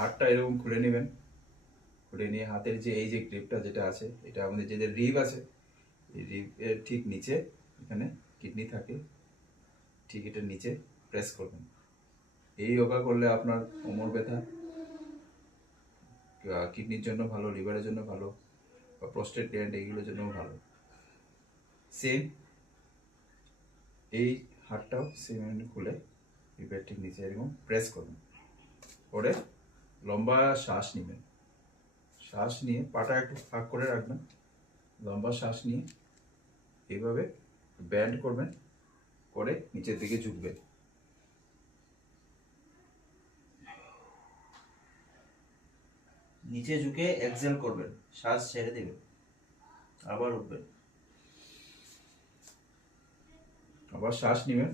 হাতটা এরকম খুলে নেবেন, খুলে নিয়ে হাতের যে এই যে গ্রিপটা যেটা আছে, এটা আমাদের যে রিব আছে, এই রিবের ঠিক নিচে এখানে কিডনি থাকে, ঠিক এটার নিচে প্রেস করবেন। এই যোগা করলে আপনার কোমর ব্যথা, কিডনির জন্য ভালো, লিভারের জন্য ভালো, বা প্রস্টেট গ্ল্যান্ড এইগুলোর জন্য ভালো। সেম এই হাতটাও সেম খুলে রিবের ঠিক নিচে এরকম প্রেস করবেন, করে লম্বা শ্বাস নেবেন। শ্বাস নিয়ে পাটা একটু ফাঁক করে রাখবেন, লম্বা শ্বাস নিয়ে এইভাবে ব্যান্ড করবেন, করে নিচের দিকে ঝুঁকবেন। নিচে ঝুঁকে এক্সেল করবেন, শ্বাস ছেড়ে দেবেন, আবার উঠবেন, আবার শ্বাস নেবেন,